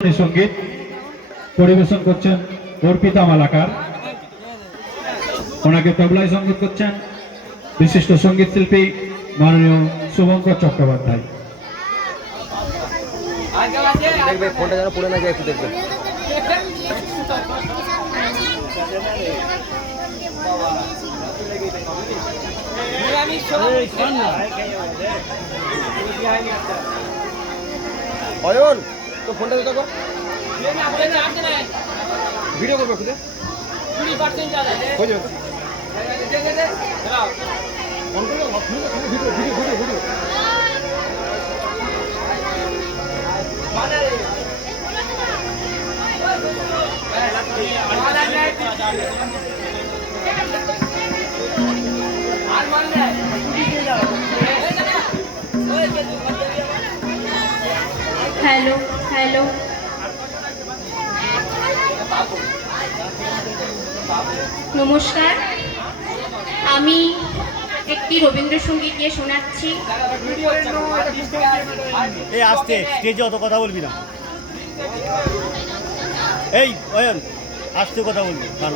সংগীত পরিবেশন করছেন অর্পিতা মালাকার। ওনাকে তবলায় সংগীত করছেন বিশিষ্ট সংগীত শিল্পী মাননীয় শুভঙ্কর চট্টোপাধ্যায়। অয়ন! তো ফোনটা দিতে কর ভিডিও করবে খুলে হয়ে যাবে। Video video video video hello hello নমস্কার। আমি একটি রবীন্দ্রসঙ্গীত নিয়ে শোনাচ্ছি। এই আসতে স্টেজে অত কথা বলবি না। এই অয়ন আসতে কথা বলবি। গান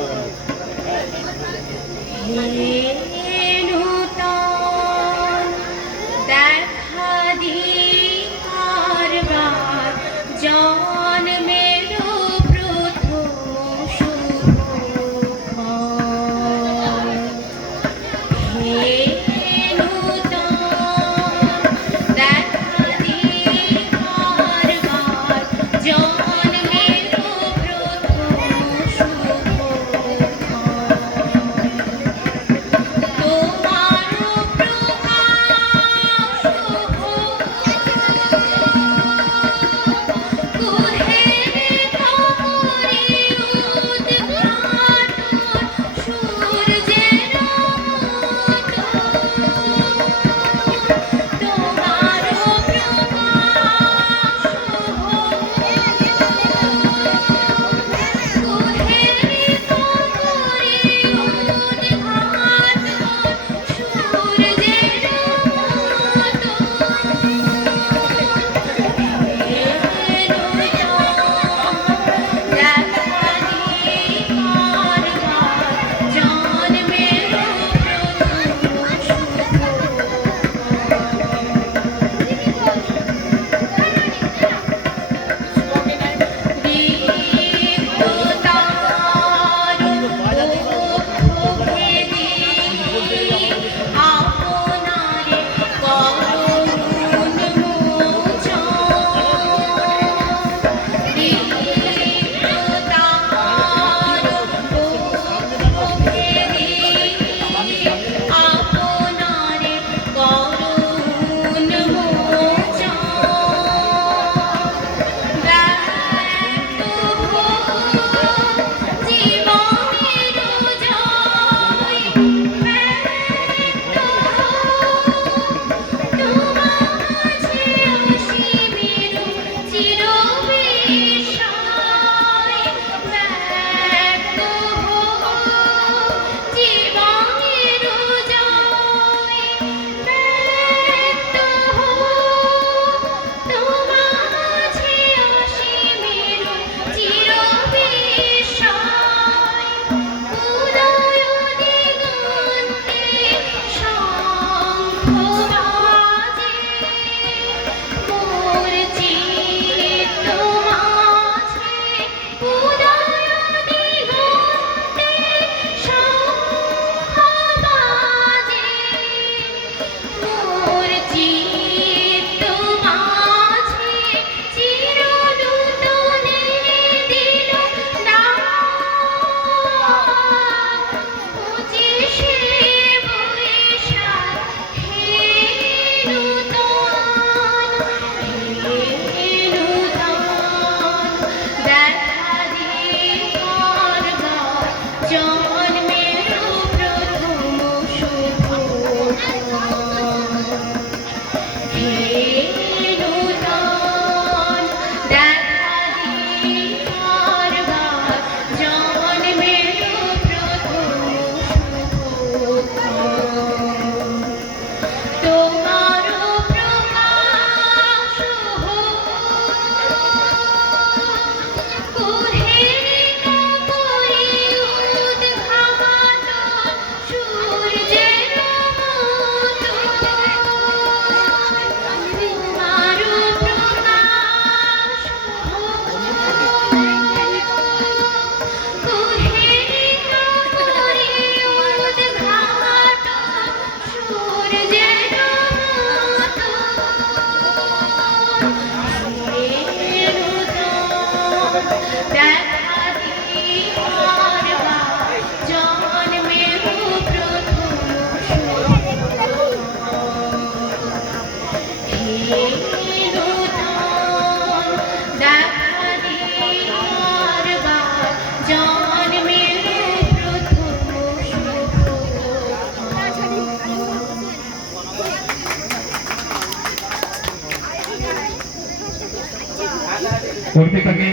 অর্পিতাকে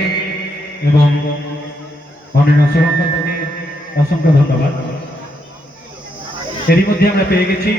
এবং অন্যান্য শুভঙ্করকে অসংখ্য ধন্যবাদ। এরই মধ্যে আমরা পেয়ে গেছি